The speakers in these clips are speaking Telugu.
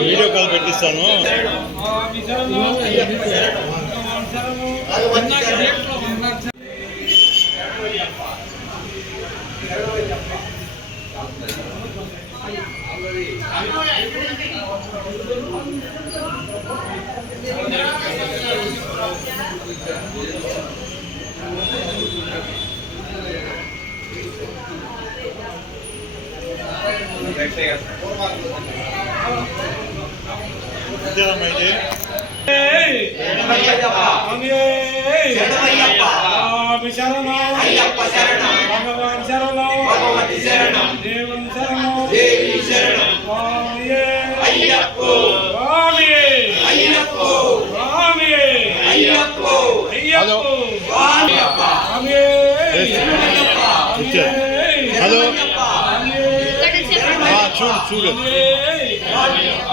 వీడియో కాల్ పెట్టిస్తాను. భగవాన్ శరణం, భగవతి శరణం, దేవం శరణం, దేవి శరణం, స్వామియే అయ్యప్పో, స్వామియే అయ్యప్పో, స్వామియే అయ్యప్పో, అయ్యప్పో, స్వామియప్ప, స్వామియే శరణమయ్యప్ప, హలో చూడు చూడు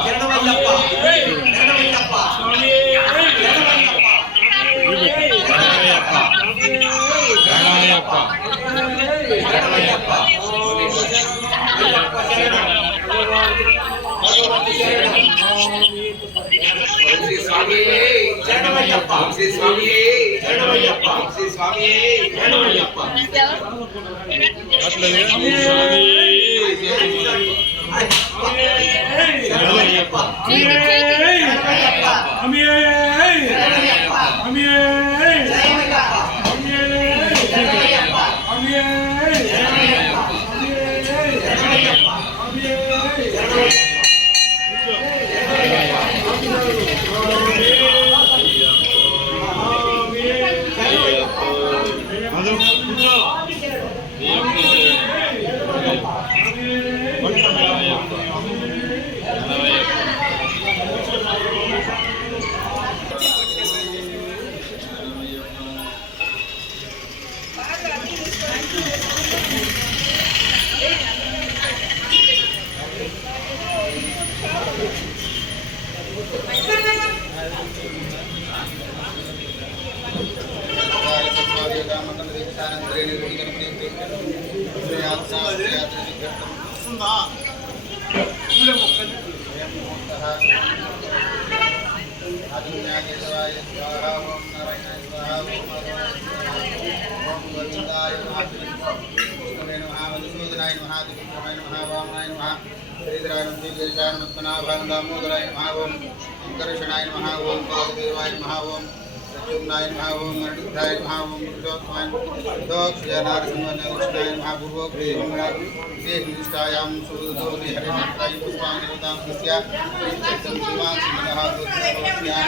శరణమయ్యప్ప, శరణమయ్యప్ప, స్వామియే శ్రీ స్వామియే శరణమయ్యప్ప, శ్రీ స్వామియే శరణమయ్యప్ప, नारायण महाओम अनिरुद्धाय महाओम पुरुषोत्तमाय दक्षिणारसिंहनारायणाय महापूर्वो प्रेमणाय निष्ठायां सुदोषि हरिमत्ताय पुष्पां देवतां तस्या सत्सं सीमां सिंहः दुर्गया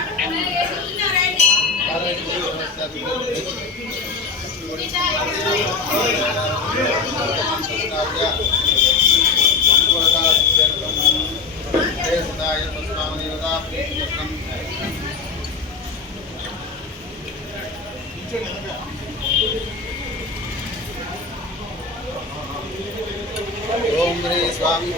ओम रे स्वामी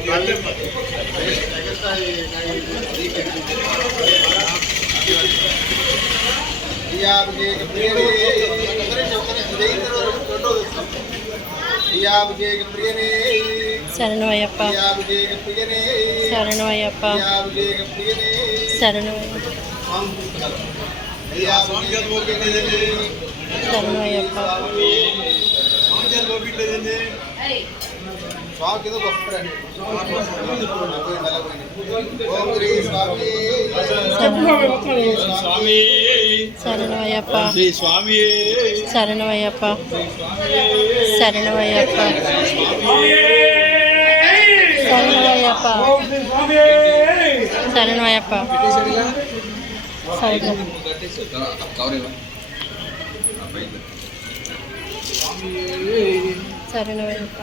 శరణమయ్యప్ప శరణమయ్యప్ప శరణమయ్యప్ప శరణమయ్యప్ప स्वामी किधर बसपड़े कोई नला कोई ओम श्री स्वामी स्वामी శరణమయ్యప్ప श्री स्वामी శరణమయ్యప్ప శరణమయ్యప్ప శరణమయ్యప్ప శరణమయ్యప్ప శరణమయ్యప్ప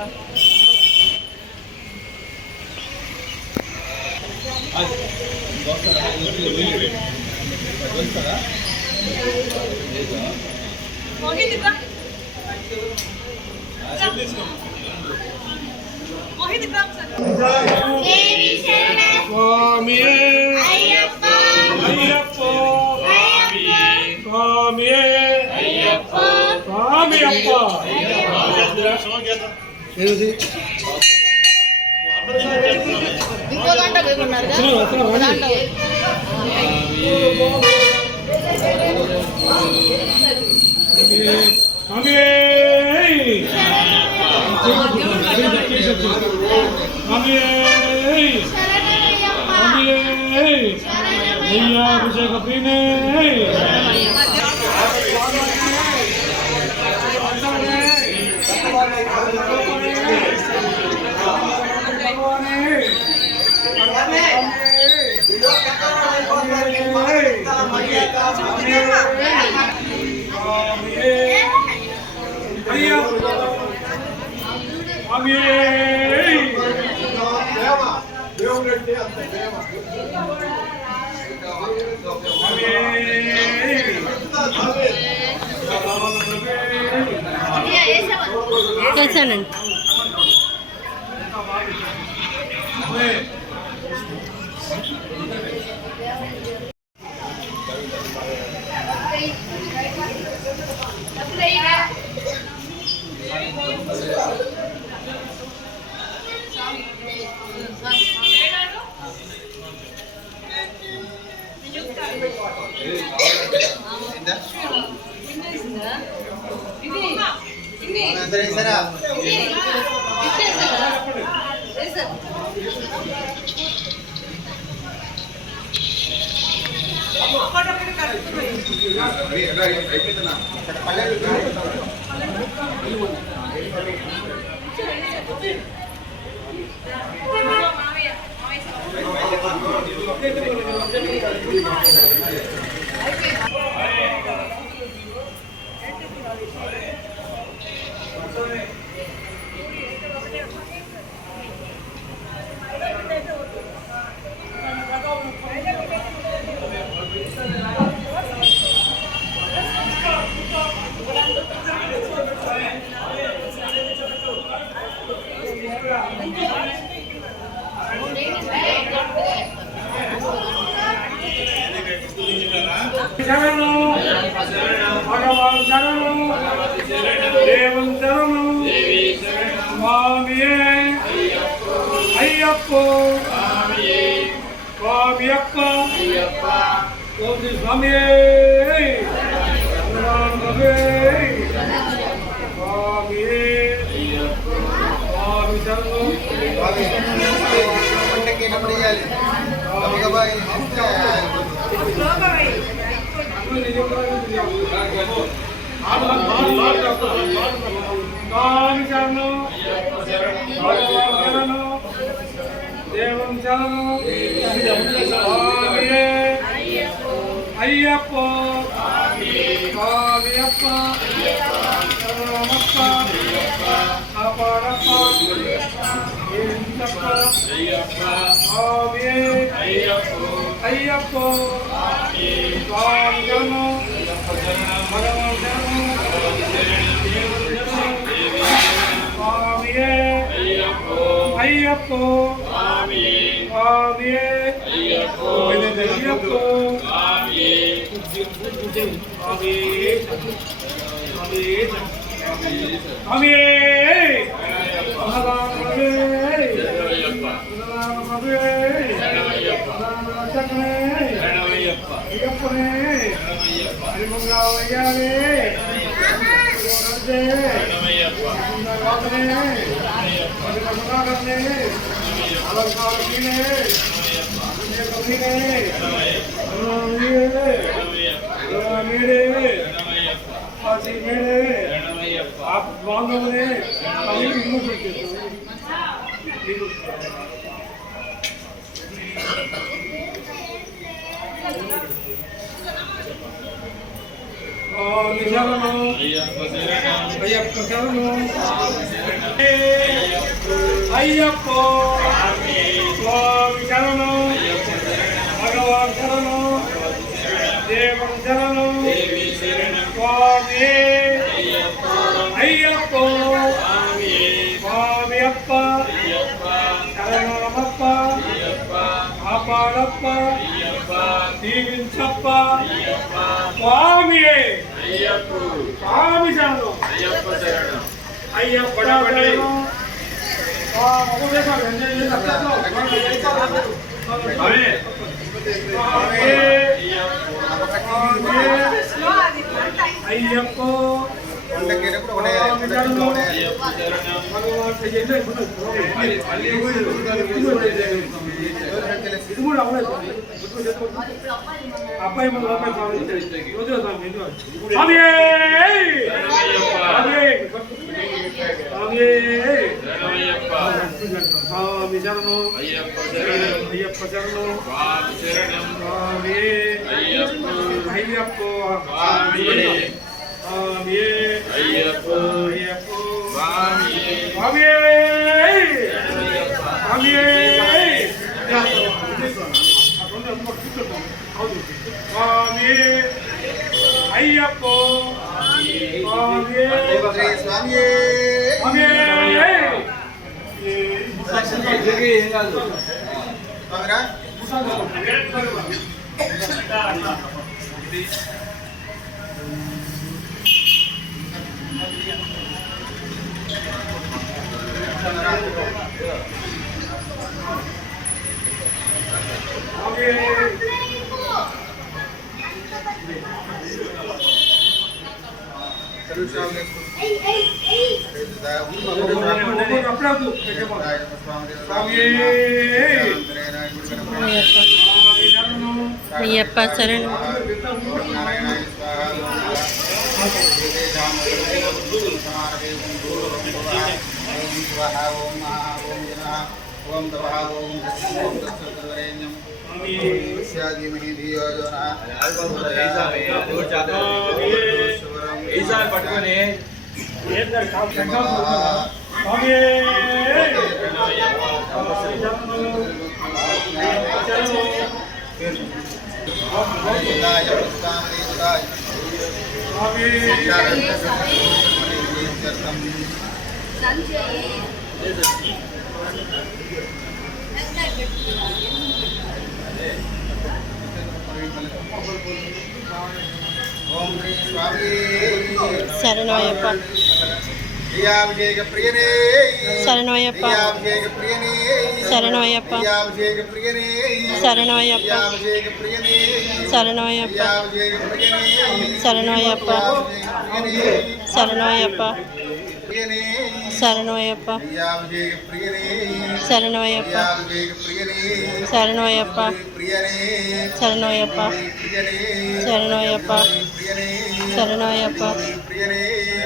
स्वामी स्वामी अप्पा ఇంకో దాంట్లో వేయకున్నారు దాంట్లో अभिषेक पीने చేశానండి. శరణు భగవాన్ శరణు దేవం శరణు స్వామియే అయ్యప్ప స్వామియప్ప ఓం శ్రీ స్వామియే స్వామియే స్వామి శరణు పంటకి ఎప్పుడు చేయాలి స్వామి శరణు శరణు దేవం శరణు స్వామియే అయ్యప్ప స్వామియప్ప శరణమప్ప అపరప్ప స్వామియే అయ్యప్ప స్వామి శరణు భగవాన్ శరణు స్వామియే అయ్యప్ప స్వామియే అయ్యప్ప శరణమయ్యప్ప आप बांधव ने అయ్యప్ప స్వామి శరణం భగవాన్ శరణం దేవుడు శరణం స్వామి అయ్యప్ప స్వామి అప్ప శరణమప్ప కాపాడప్ప దీవించప్ప స్వామి స్వామి శరణం అయ్యప్ప శరణం అయ్యప్ప అబ్బాయి స్వామి శరణం అయ్యప్ప శరణం స్వామి అయ్యప్ప స్వామి అయ్యప్ప స్వామి స్వామి అయ్యప్ప అయ్యప్ప శరణం ఓం పట్టుకొని ఓం శ్రీ స్వామి శరణమయ్యప్ప ప్రియాభిషేక ప్రియనే శరణమయ్యప్ప ప్రియాభిషేక ప్రియనే శరణమయ్యప్ప ప్రియాభిషేక ప్రియనే శరణమయ్యప్ప ప్రియాభిషేక ప్రియనే శరణమయ్యప్ప ప్రియాభిషేక ప్రియనే శరణమయ్యప్ప శరణమయ్యప్ప ప్రియనే శరణమయ్యప్ప ప్రియాభిషేక ప్రియనే శరణమయ్యప్ప ప్రియాభిషేక ప్రియనే శరణమయ్యప్ప ప్రియనే శరణమయ్యప్ప ప్రియనే శరణమయ్యప్ప ప్రియనే శరణమయ్యప్ప ప్రియనే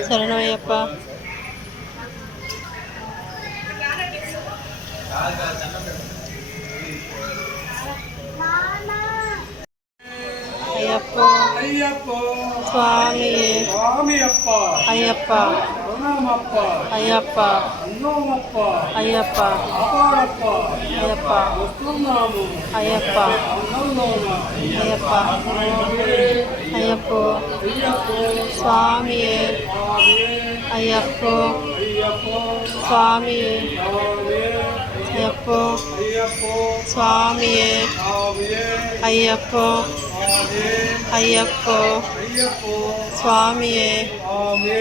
శరణమయ్యప్ప అయ్యప్ప అయ్యప్ప స్వామి స్వామి అప్ప అయ్యప్ప ప్రణామప్ప అయ్యప్ప అన్నోమప్ప అయ్యప్ప కాపాడప్ప అయ్యప్ప వస్తున్నాము అయ్యప్ప అన్నంలోన అయ్యప్ప అయ్యప్ప అయ్యప్ప స్వామి స్వామి అయ్యప్ప అయ్యప్ప స్వామి స్వామి అయ్యప్ప అయ్యప్ప స్వామి స్వామి అయ్యప్ప అయ్యప్ప అయ్యప్ప స్వామి స్వామి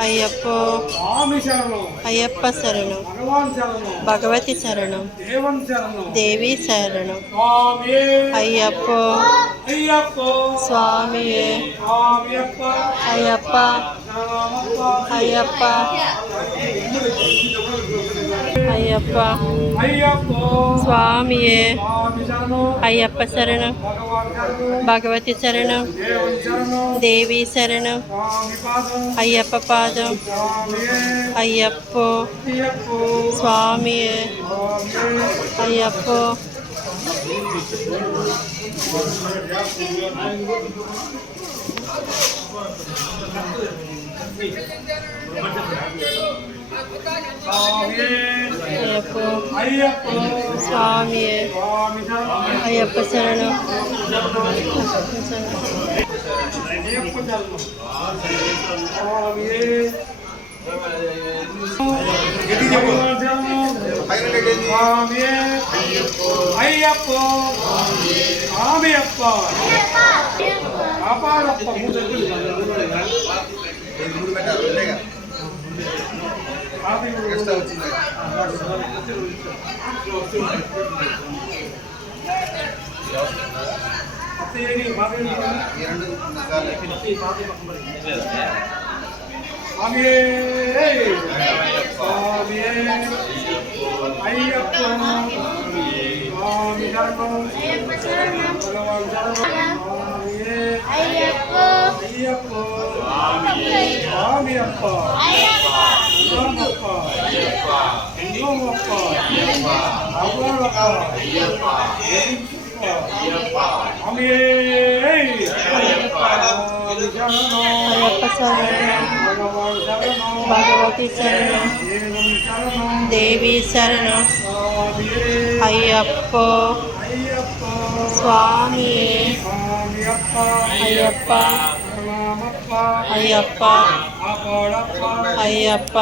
అయ్యప్ప స్వామి శరణం అయ్యప్ప శరణం భగవాన్ శరణం భగవతి శరణం దేవన్ శరణం దేవి శరణం స్వామి అయ్యప్ప అయ్యప్ప స్వామియే స్వామియప్ప అయ్యప్ప శరణమప్ప అయ్యప్ప అయ్యప్ప అయ్యప్ప స్వామియే స్వామి శరణం అయ్యప్ప శరణం భగవాన్ శరణం భగవతి శరణం దేవుని శరణం దేవి శరణం స్వామి పాదం అయ్యప్ప పాదం స్వామియే అయ్యప్ప అయ్యప్ప స్వామియే స్వామియే అయ్యప్ప స్వామియే అయ్యప్ప అయ్యప్ప స్వామియే స్వామి శరణం అయ్యప్ప శరణం అయ్యప్ప శరణం స్వామియే భగవాన్ శరణం స్వామియే అయ్యప్ప స్వామియప్ప కాపాడప్ప మూడు పెట్టాలి ఉండేగా ఎక్స్ట్రా వచ్చింది ఈ రెండు నిజాలే. స్వామియే స్వామియే అయ్యప్ప స్వామి శరణం భగవాన్ శరణం స్వామియే అయ్యప్ప స్వామియప్ప రామప్ప లింగమప్ప అవ్వప్ప స్వామియే అయ్యప్ప శరణం భగవాన్ శరణం భగవతి శరణం దేవుని శరణం దేవి శరణం స్వామియే అయ్యప్ప అయ్యప్ప స్వామియే స్వామియప్ప అయ్యప్ప రామప్ప అయ్యప్ప కాపాడప్ప అయ్యప్ప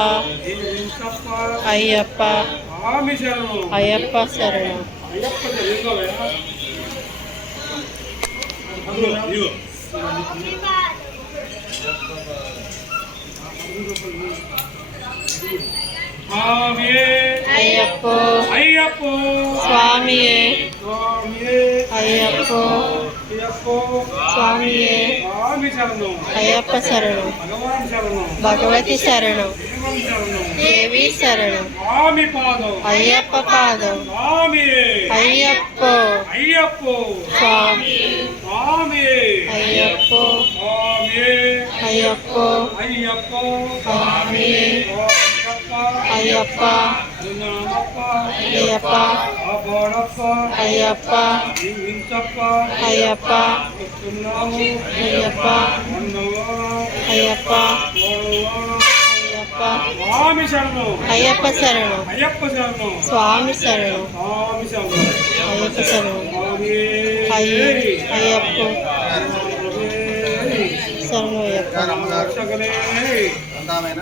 దీవించప్ప అయ్యప్ప స్వామి శరణం అయ్యప్ప శరణం అయ్యప్ప చదువుకోవా స్వామియే అయ్యప్ప అయ్యప్ప స్వామియే స్వామియే అయ్యప్ప అయ్యప్ప స్వామియే స్వామి శరణం అయ్యప్ప శరణం భగవాన్ శరణం భగవతి శరణం దేవుని శరణం దేవి శరణం స్వామి పాదం అయ్యప్ప పాదం స్వామియే అయ్యప్ప అయ్యప్ప స్వామి స్వామియే అయ్యప్ప స్వామియే అయ్యప్ప అయ్యప్ప స్వామియే అయ్యప్ప అయ్యప్ప నామప్ప అయ్యప్ప కాపాడప్ప అయ్యప్ప దీవించప్ప అయ్యప్ప వస్తున్నాము అయ్యప్ప అన్నవారా అయ్యప్ప గోడవారా అయ్యప్ప స్వామి శరణం అయ్యప్ప శరణం అయ్యప్ప శరణం స్వామి శరణం స్వామి శరణం అయ్యప్ప శరణం స్వామి అయ్యప్ప శరణం అయ్యప్ప అమ్మగారు రక్షకులే అందామైన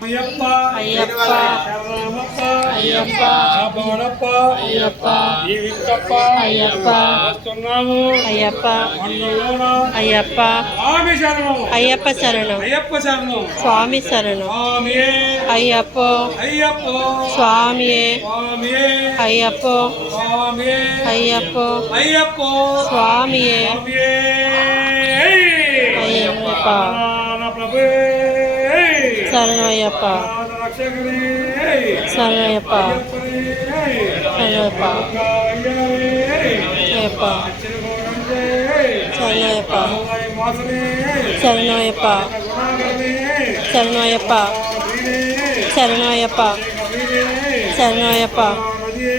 అయ్యప్ప అయ్యప్ప శరణమప్ప అయ్యప్ప కాపాడప్ప అయ్యప్ప దీవించప్ప అయ్యప్ప వస్తున్నాము అయ్యప్ప అన్నవారా అయ్యప్ప స్వామి శరణం అయ్యప్ప శరణం అయ్యప్ప శరణం స్వామి శరణం స్వామియే అయ్యప్ప అయ్యప్ప స్వామియే స్వామియే అయ్యప్ప స్వామియే అయ్యప్ప అయ్యప్ప స్వామియే స్వామియే అయ్యప్ప నారాయణ ప్రభువే శరణయ్యప్ప నారాయణ రక్షకుడే శరణయ్యప్ప అయ్యప్పనే శరణయ్యప్ప అయ్యవే అయ్యప్ప అచ్చనగోడంటే శరణయ్యప్ప అమ్మవారి మాసనే శరణయ్యప్ప గుణాగరమే శరణయ్యప్ప వీరే శరణయ్యప్ప వీరే శరణయ్యప్ప నదియే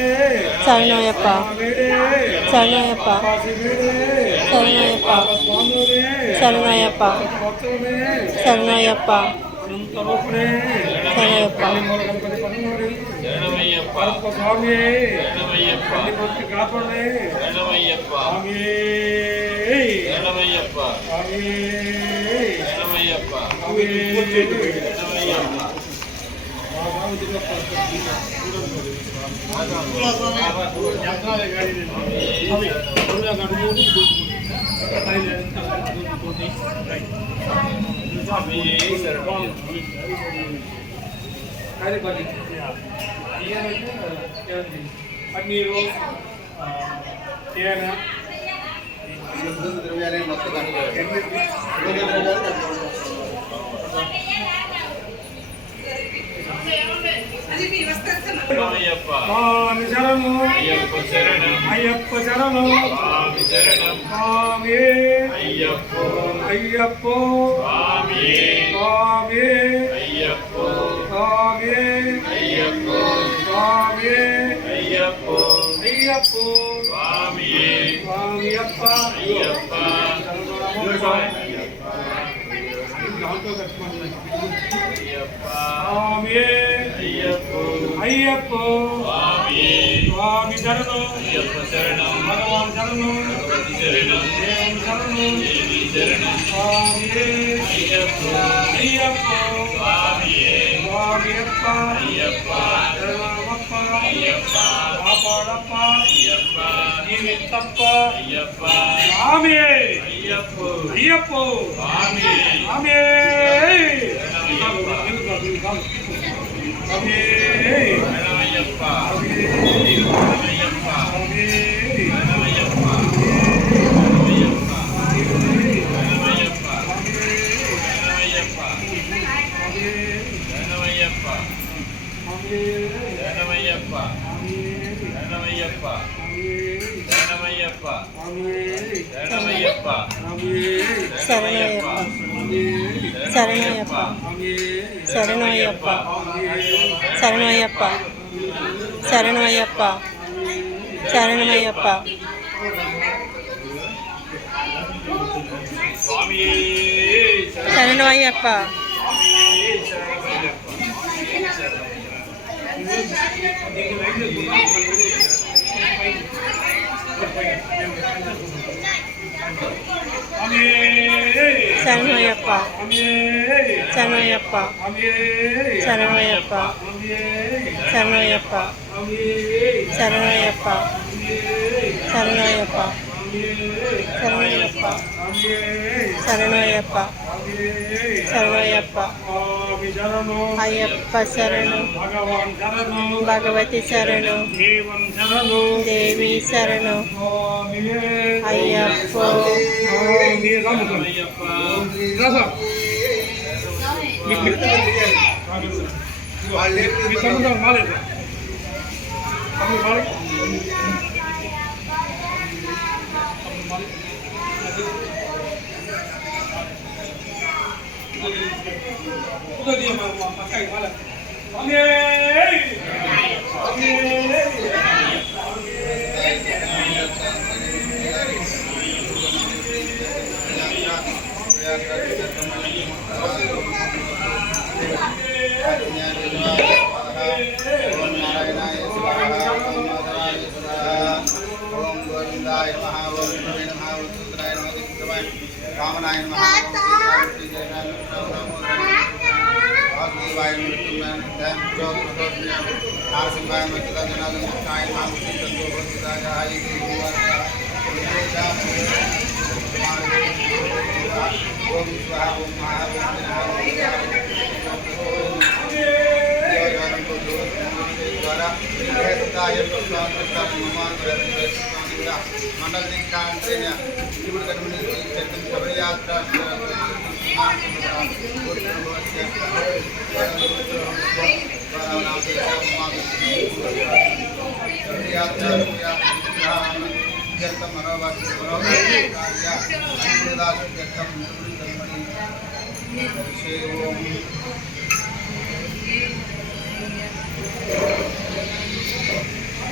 శరణయ్యప్ప వీరే శరణయ్యప్ప కాశీ వీరే శరణయ్యప్ప స్వాములే శరణయ్యప్ప భక్తులే శరణయ్యప్ప అనంతరూపుడే శరణయ్యప్ప మూల గణపతి పరమోడి పరమ స్వామి అన్ని భక్తి కాపాడే స్వామి పన్నీరు ఏనా శుద్ధ ద్రవ్యాలయం మొత్తం శుద్ధ ద్రవ్యాలు స్వామి శరణు అయ్యప్ప శరణు స్వామి అయ్యప్పో స్వామి స్వామి స్వామి అయ్యప్పో స్వామి అప్ప స్వామి అయ్యప్పో స్వామి శరణు భగవాన్ శరణు దేవుని శరణు స్వామి అయ్యప్పో స్వామి అప్ప శరణమప్ప కాపాడప్ప జీవితప్ప స్వామి అయ్యప్పో స్వామి శరణయ్యప్ప శరణయ్యప్ప శరణయ్యప్ప శరణయ్యప్ప శరణయ్యప్ప శరణయ్యప్ప శరణయ్యప్ప శరణయ్యప్ప శరణయ్యప్ప శరణయ్యప్ప శరణయ్యప్ప శరణయ్యప్ప శరణయ్యప్ప శరణయ్యప్ప శరణయ్యప్ప అయ్యప్ప శరణు భగవతి శరణు దేవి శరణు అయ్యప్ప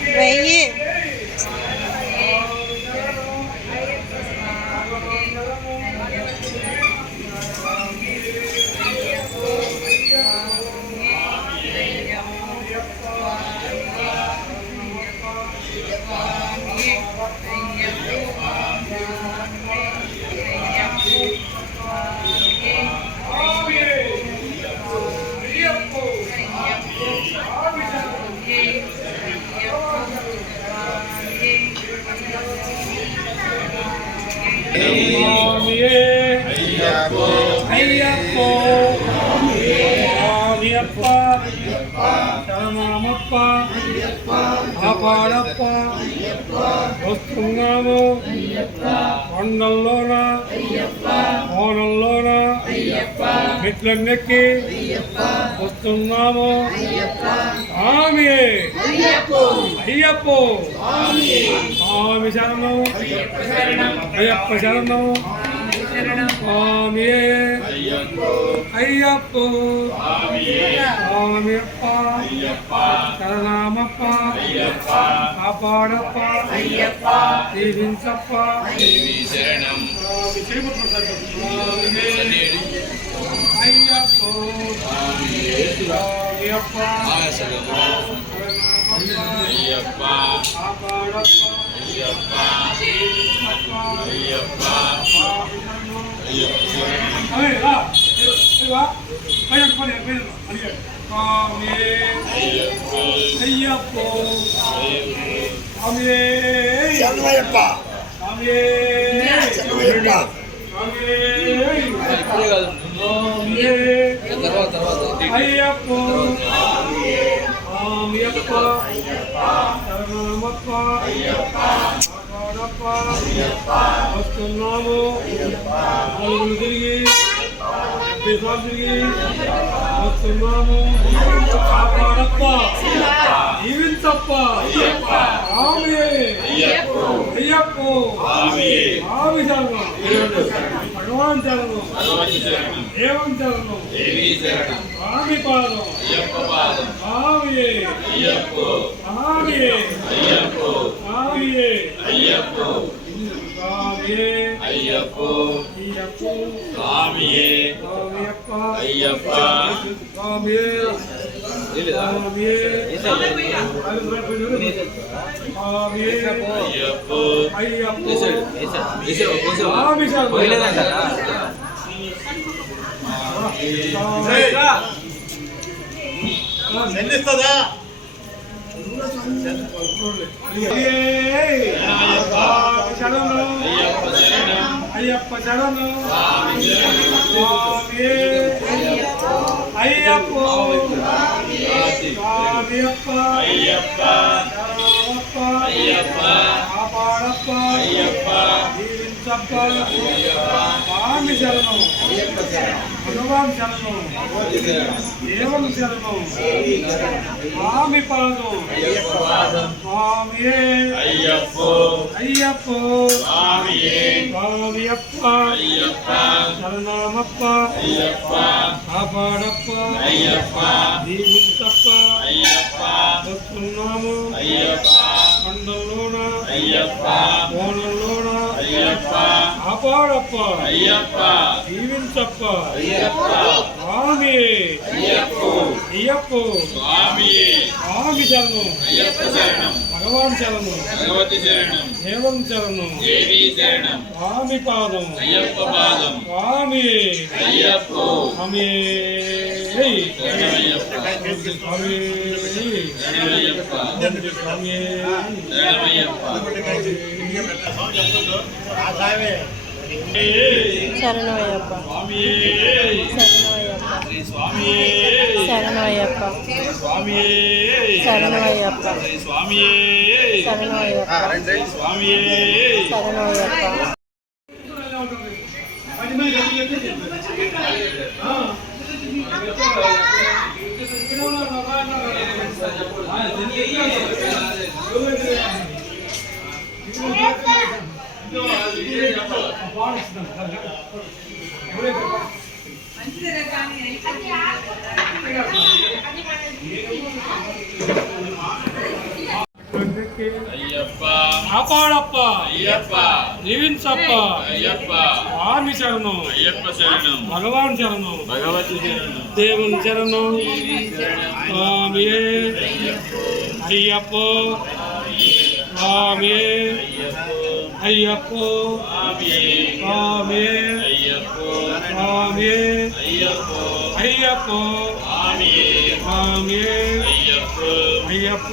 వెయ్యి అయ్యప్ప శరణమప్ప కాపాడప్ప వస్తున్నాము కొండల్లోన కోనల్లోన మెట్లన్నెక్కి వస్తున్నాము స్వామి అయ్యప్ప స్వామి శరణం అయ్యప్ప శరణం స్వామి అయ్యప్ప స్వామియప్ప శరణమప్ప కాపాడప్ప దీవించప్ప శరణం అయ్యప్ప స్వామియప్ప అయ్యప్ప కాపాడప్ప అయ్యప్ప దీవించప్ప అయ్యప్ప వస్తున్నాము తిరిగి తిరిగి వస్తున్నాము కాపాడప్ప జీవించప్ప స్వామి అయ్యప్ప స్వామి శరణం భగవాన్ శరణం దేవం శరణం స్వామి పాదం స్వామి స్వామి స్వామి అయ్యప్ప స్వామియే అయ్యప్ప చెల్లిస్తుందా అయ్యప్ప శరణం స్వామి అయ్యప్ప స్వామియప్ప అయ్యప్ప అయ్యప్ప కాపాడప్ప జీవించప్ప స్వామి శరణం భగవాన్ శరణం దేవం శరణం స్వామి పాదం స్వామి అయ్యప్ప అయ్యప్ప స్వామియే స్వామియప్ప అయ్యప్ప శరణమప్ప అయ్యప్ప కాపాడప్ప అయ్యప్ప జీవించప్ప అయ్యప్ప వస్తున్నాము అయ్యప్ప కొండల్లోన అయ్యప్ప కోనల్లోన అయ్యప్ప కాపాడప్ప అయ్యప్ప జీవించప్ప అయ్యప్ప స్వామి అయ్యప్ప అయ్యప్ప స్వామియే స్వామి శరణం అయ్యప్ప శరణం భగవాన్ శరణం భగవతి శరణం దేవం శరణం దేవి శరణం స్వామి పాదం అయ్యప్ప పాదం స్వామి అయ్యప్ప స్వామి శరణమయ్యప్ప స్వామి శరణమయ్యప్ప స్వామి శరణమయ్యప్ప శరణమయ్యప్ప స్వామి శరణమయ్యప్ప శ్రీ స్వామి శరణమయ్యప్ప స్వామి శరణమయ్యప్ప స్వామి శరణమయ్యప్ప స్వామి శరణమయ్యప్ప అయ్యప్ప కాపాడప్ప అయ్యప్ప జీవించప్ప అయ్యప్ప స్వామి శరణం అయ్యప్ప శరణం భగవాన్ శరణం భగవతి శరణం దేవుని శరణం స్వామి అయ్యప్ప స్వామి అయ్యప్ప స్వామి స్వామి అయ్యప్ప స్వామి అయ్యప్ప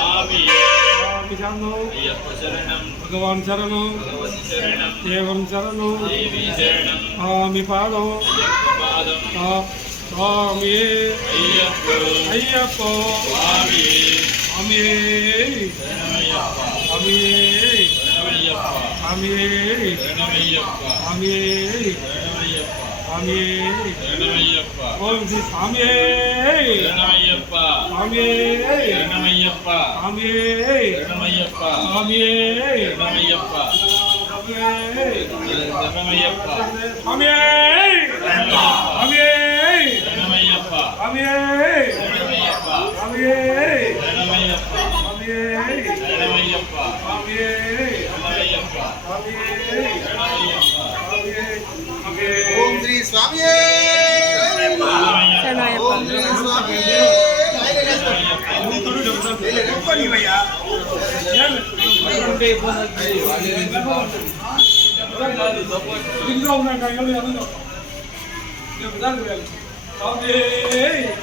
స్వామి శరణం భగవాన్ శరణం దేవం శరణం స్వామి పాదం స్వామి అయ్యప్ప స్వామియే శరణమయ్యప్ప స్వామియే శరణమయ్యప్ప స్వామియే శరణమయ్యప్ప స్వామియే శరణమయ్యప్ప స్వామియే శరణమయ్యప్ప ఓం శ్రీ స్వామియే శరణమయ్యప్ప స్వామియే శరణమయ్యప్ప స్వామియే శరణమయ్యప్ప స్వామియే శరణమయ్యప్ప శరణమయ్యప్ప స్వామియే స్వామియే శరణమయ్యప్ప స్వామియే శరణమయ్యప్ప స్వామియే శరణమయ్యప్ప స్వామియే శరణమయ్యప్ప స్వామియే శరణమయ్యప్ప స్వామియే శరణమయ్యప్ప ఓం శ్రీ స్వామియే శరణమయ్యప్ప ఓం శ్రీ స్వామియే ఇంట్లో ఉన్నాక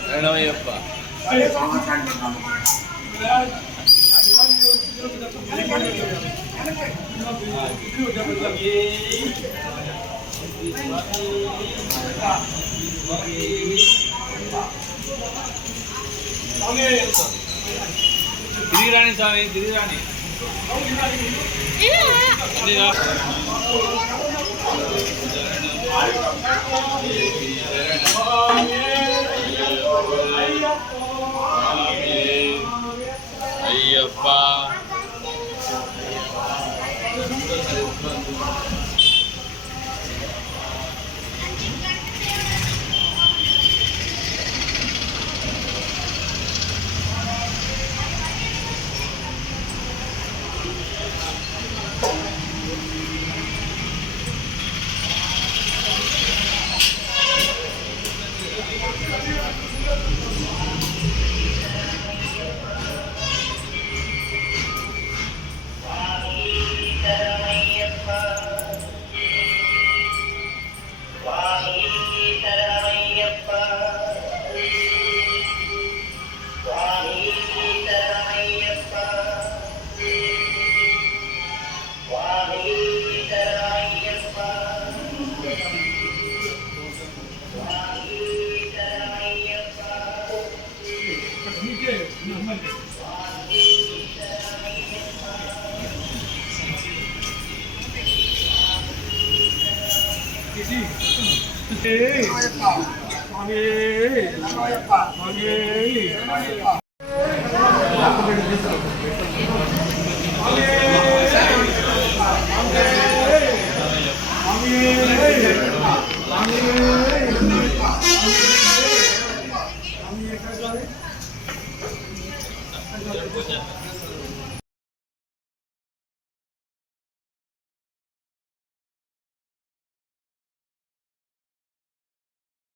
శరణమయ్యప్ప తిరిగి రాణి స్వామి తిరిగి రాణి అయ్యప్ప స్వామి